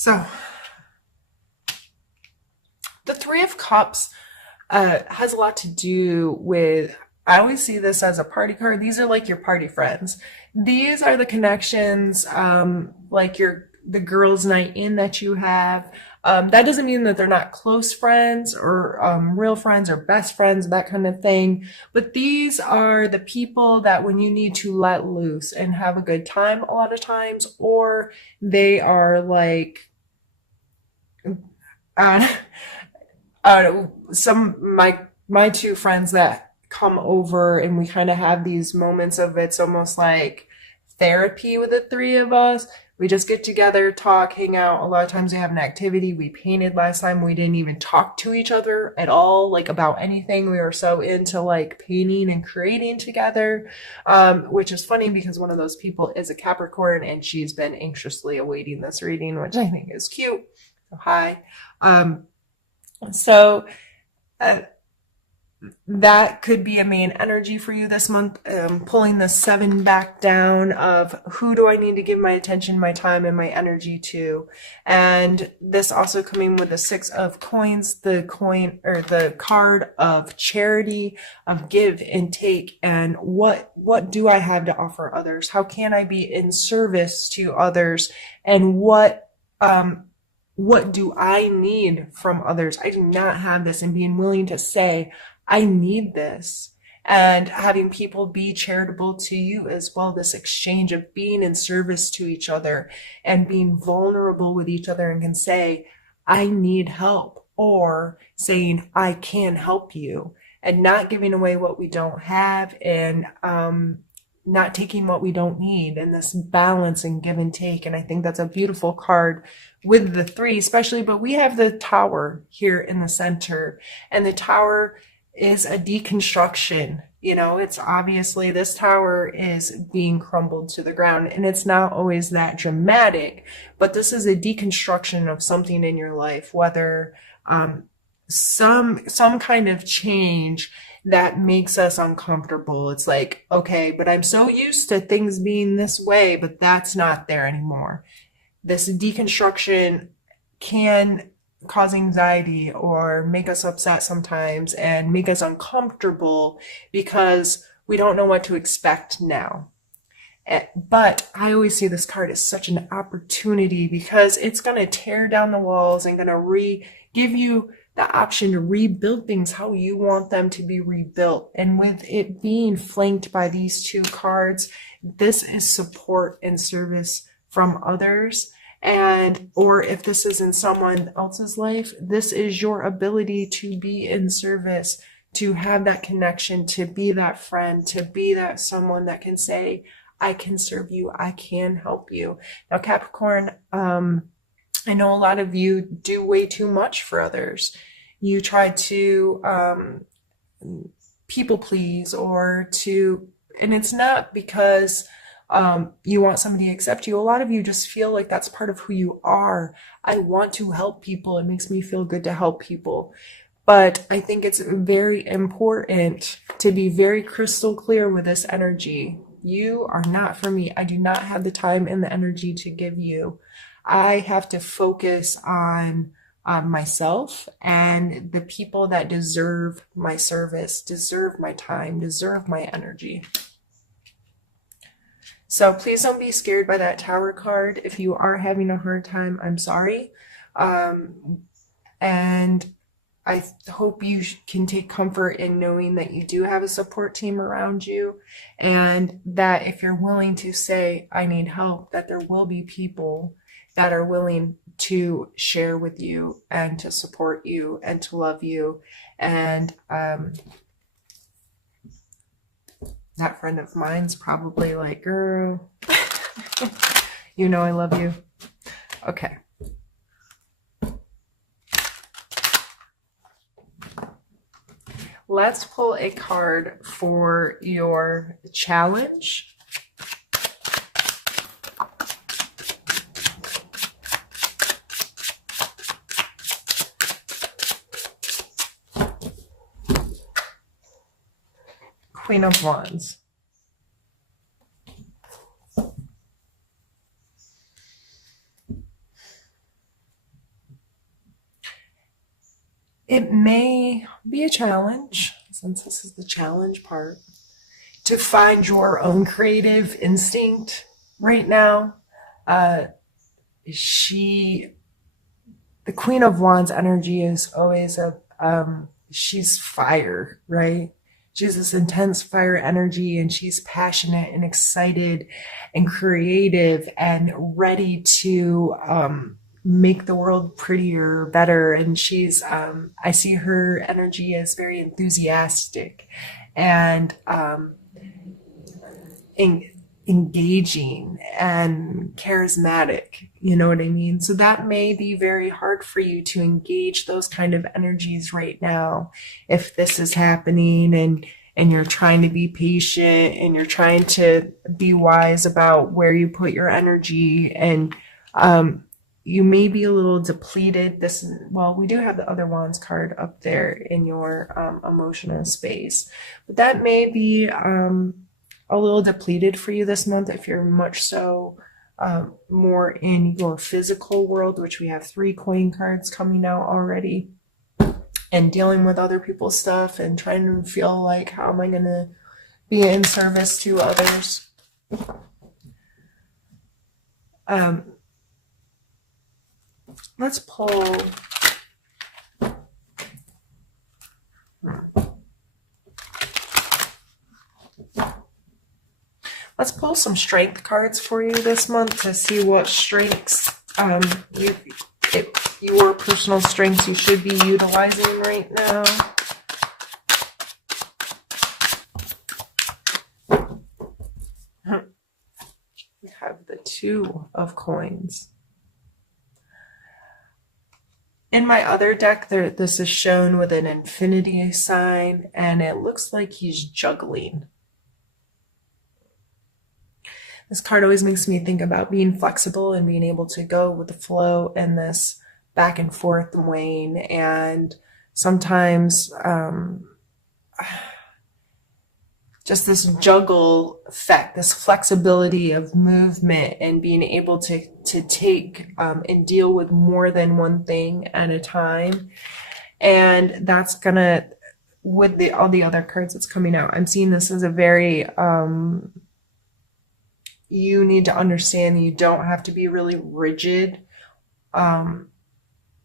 So the Three of Cups has a lot to do with, I always see this as a party card. These are like your party friends. These are the connections, like the girls' night in that you have. That doesn't mean that they're not close friends or real friends or best friends, that kind of thing. But these are the people that when you need to let loose and have a good time a lot of times, or they are like, uh, some my two friends that come over and we kind of have these moments of it's almost like therapy with the three of us. We just get together, talk, hang out. A lot of times we have an activity. We painted last time. We didn't even talk to each other at all, like about anything. We were so into like painting and creating together, which is funny because one of those people is a Capricorn and she's been anxiously awaiting this reading, which I think is cute. So hi. So uh, that could be a main energy for you this month. Pulling the seven back down of who do I need to give my attention, my time, and my energy to. And this also coming with the Six of Coins, the coin or the card of charity, of give and take. And what do I have to offer others? How can I be in service to others? And what do I need from others? I do not have this, and being willing to say, I need this. And having people be charitable to you as well, this exchange of being in service to each other and being vulnerable with each other and can say, I need help, or saying, I can help you, and not giving away what we don't have, and not taking what we don't need, and this balance and give and take. And I think that's a beautiful card with the three, especially. But we have the Tower here in the center, and the Tower is a deconstruction. You know, it's obviously this tower is being crumbled to the ground, and it's not always that dramatic, but this is a deconstruction of something in your life, whether some kind of change that makes us uncomfortable. It's like, okay, but I'm so used to things being this way, but that's not there anymore. This deconstruction can cause anxiety or make us upset sometimes and make us uncomfortable because we don't know what to expect now. But I always see this card as such an opportunity because it's going to tear down the walls and going to give you the option to rebuild things how you want them to be rebuilt. And with it being flanked by these two cards, this is support and service from others. And, or if this is in someone else's life, this is your ability to be in service, to have that connection, to be that friend, to be that someone that can say, I can serve you, I can help you. Now, Capricorn, I know a lot of you do way too much for others. You try to people please, and it's not because you want somebody to accept you. A lot of you just feel like that's part of who you are. I want to help people. It makes me feel good to help people. But I think it's very important to be very crystal clear with this energy. You are not for me. I do not have the time and the energy to give you. I have to focus on myself and the people that deserve my service, deserve my time, deserve my energy. So please don't be scared by that Tower card. If you are having a hard time, I'm sorry. And I hope you can take comfort in knowing that you do have a support team around you, and that if you're willing to say, I need help, that there will be people that are willing to share with you and to support you and to love you. And that friend of mine's probably like, girl, you know I love you. Okay. Let's pull a card for your challenge. Queen of Wands. it may be a challenge, since this is the challenge part, to find your own creative instinct right now. Uh, the Queen of Wands energy is always she's fire, right? She's this intense fire energy, and she's passionate and excited and creative and ready to make the world prettier, better. And I see her energy as very enthusiastic and engaging and charismatic. You know what I mean? So that may be very hard for you to engage those kind of energies right now if this is happening, and you're trying to be patient and you're trying to be wise about where you put your energy, and you may be a little depleted. Well, we do have the other wands card up there in your emotional space, but that may be a little depleted for you this month if you're much so more in your physical world, which we have 3 coin cards coming out already, and dealing with other people's stuff and trying to feel like, how am I going to be in service to others? Let's pull. Let's pull some strength cards for you this month to see what strengths, your personal strengths you should be utilizing right now. We have the 2 of coins. In my other deck, this is shown with an infinity sign, and it looks like he's juggling. This card always makes me think about being flexible and being able to go with the flow in this back and forth wane. And sometimes just this juggle effect, this flexibility of movement and being able to take and deal with more than one thing at a time. And that's gonna, with all the other cards that's coming out, I'm seeing this as a very you need to understand that you don't have to be really rigid. And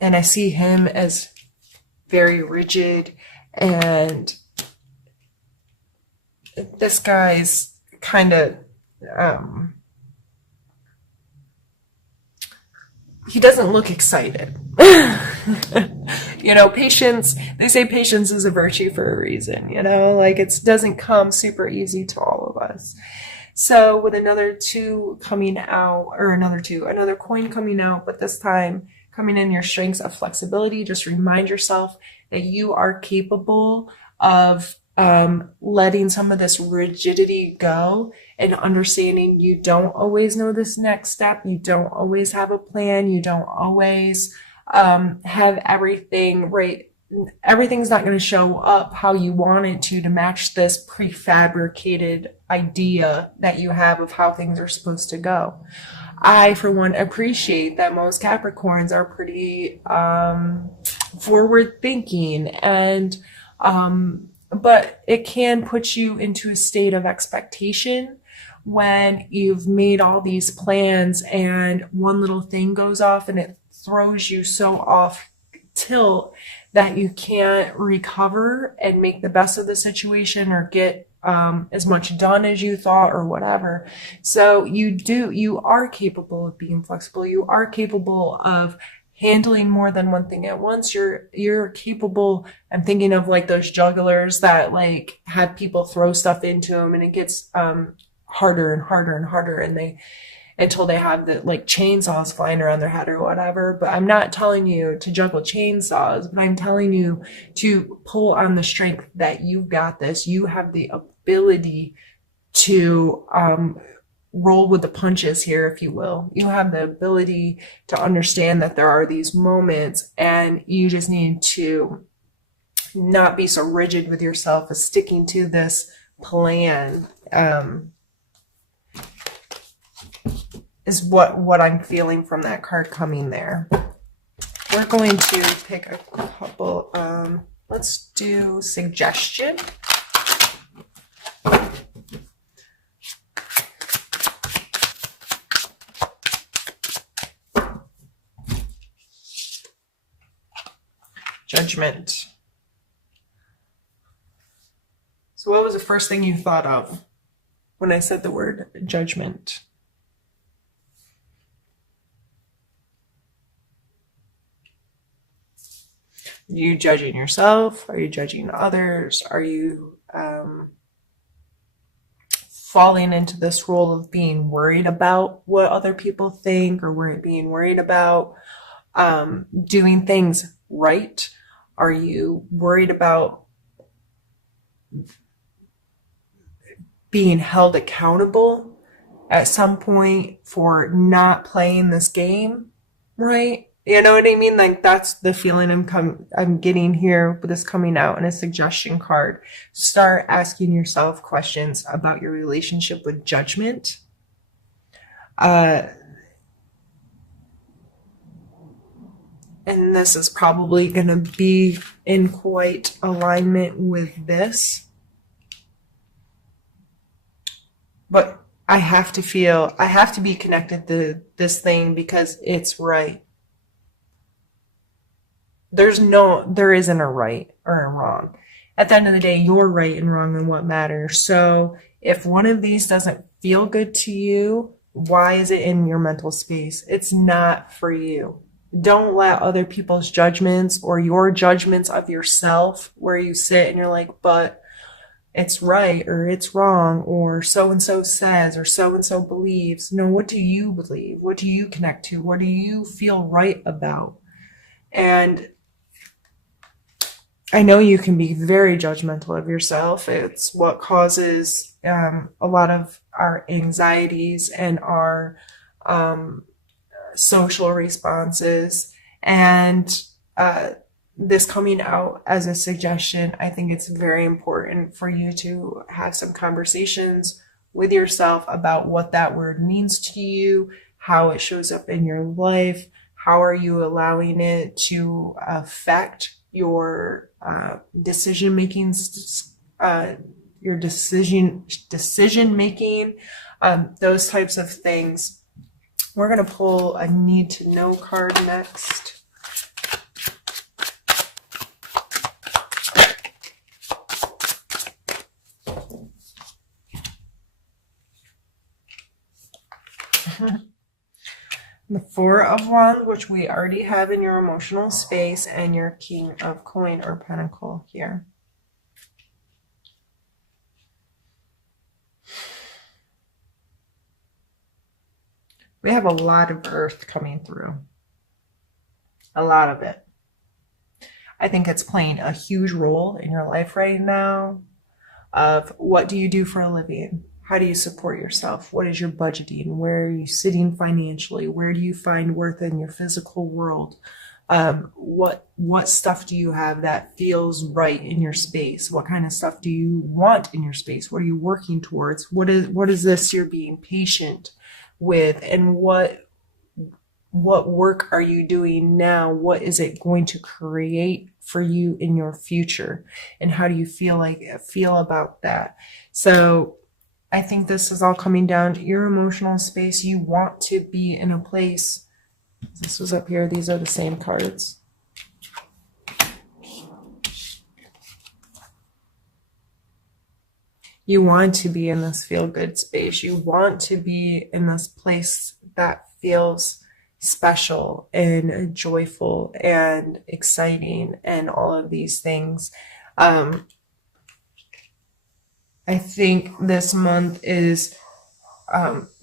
I see him as very rigid, and this guy's kind of, he doesn't look excited. You know, patience, they say patience is a virtue for a reason, you know, like it doesn't come super easy to all of us. So with another 2 coming out, or another coin coming out, but this time coming in your strengths of flexibility, just remind yourself that you are capable of letting some of this rigidity go and understanding you don't always know this next step. You don't always have a plan. You don't always have everything right. Everything's not going to show up how you want it to match this prefabricated idea that you have of how things are supposed to go. I, for one, appreciate that most Capricorns are pretty forward thinking, and but it can put you into a state of expectation when you've made all these plans and one little thing goes off and it throws you so off tilt that you can't recover and make the best of the situation or get as much done as you thought or whatever. So you are capable of being flexible. You are capable of handling more than one thing at once. You're capable. I'm thinking of like those jugglers that like have people throw stuff into them and it gets harder and harder and harder, and until they have the like chainsaws flying around their head or whatever. But I'm not telling you to juggle chainsaws, but I'm telling you to pull on the strength that you've got this. You have the ability to roll with the punches here, if you will. You have the ability to understand that there are these moments, and you just need to not be so rigid with yourself as sticking to this plan. Is what I'm feeling from that card coming there. we're going to pick a couple, let's do suggestion. Judgment. So what was the first thing you thought of when I said the word judgment? Are you judging yourself? Are you judging others? Are you falling into this role of being worried about what other people think, or being worried about doing things right? Are you worried about being held accountable at some point for not playing this game right? You know what I mean? Like, that's the feeling I'm getting here with this coming out in a suggestion card. Start asking yourself questions about your relationship with judgment. And this is probably going to be in quite alignment with this. But I have to be connected to this thing because it's right. There isn't a right or a wrong. At the end of the day, you're right and wrong and what matters. So if one of these doesn't feel good to you, why is it in your mental space? It's not for you. Don't let other people's judgments or your judgments of yourself, where you sit and you're like, but it's right or it's wrong, or so-and-so says, or so-and-so believes. No, what do you believe? What do you connect to? What do you feel right about? And I know you can be very judgmental of yourself. It's what causes a lot of our anxieties and our social responses. And this coming out as a suggestion, I think it's very important for you to have some conversations with yourself about what that word means to you, how it shows up in your life, how are you allowing it to affect your decision making, your decision making, those types of things. We're going to pull a need to know card next. The Four of Wands, which we already have in your emotional space, and your King of Coin or Pentacle here. We have a lot of Earth coming through. A lot of it. I think it's playing a huge role in your life right now of what do you do for a living? How do you support yourself? What is your budgeting? Where are you sitting financially? Where do you find worth in your physical world? What stuff do you have that feels right in your space? What kind of stuff do you want in your space? What are you working towards? What is this you're being patient with? And what work are you doing now? What is it going to create for you in your future? And how do you feel about that? So I think this is all coming down to your emotional space. You want to be in a place. This was up here. These are the same cards. You want to be in this feel-good space. You want to be in this place that feels special and joyful and exciting and all of these things. I think this month is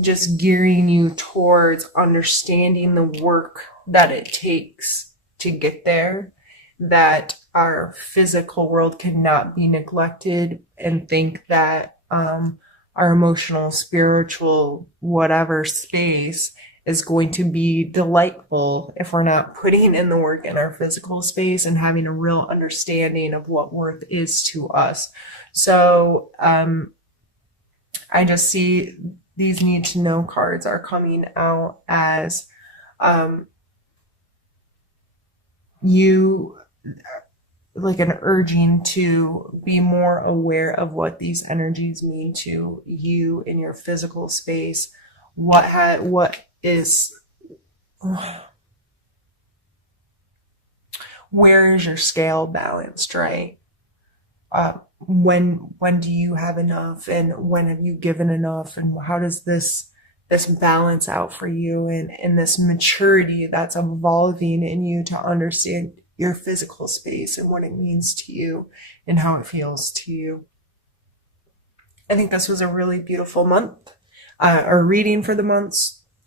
just gearing you towards understanding the work that it takes to get there, that our physical world cannot be neglected, and think that our emotional, spiritual, whatever space is going to be delightful if we're not putting in the work in our physical space and having a real understanding of what worth is to us. So I just see these need to know cards are coming out as you, like an urging to be more aware of what these energies mean to you in your physical space. What is, where is your scale balanced, right? When do you have enough, and when have you given enough, and how does this balance out for you, and this maturity that's evolving in you to understand your physical space and what it means to you and how it feels to you. I think this was a really beautiful month, or reading for the months.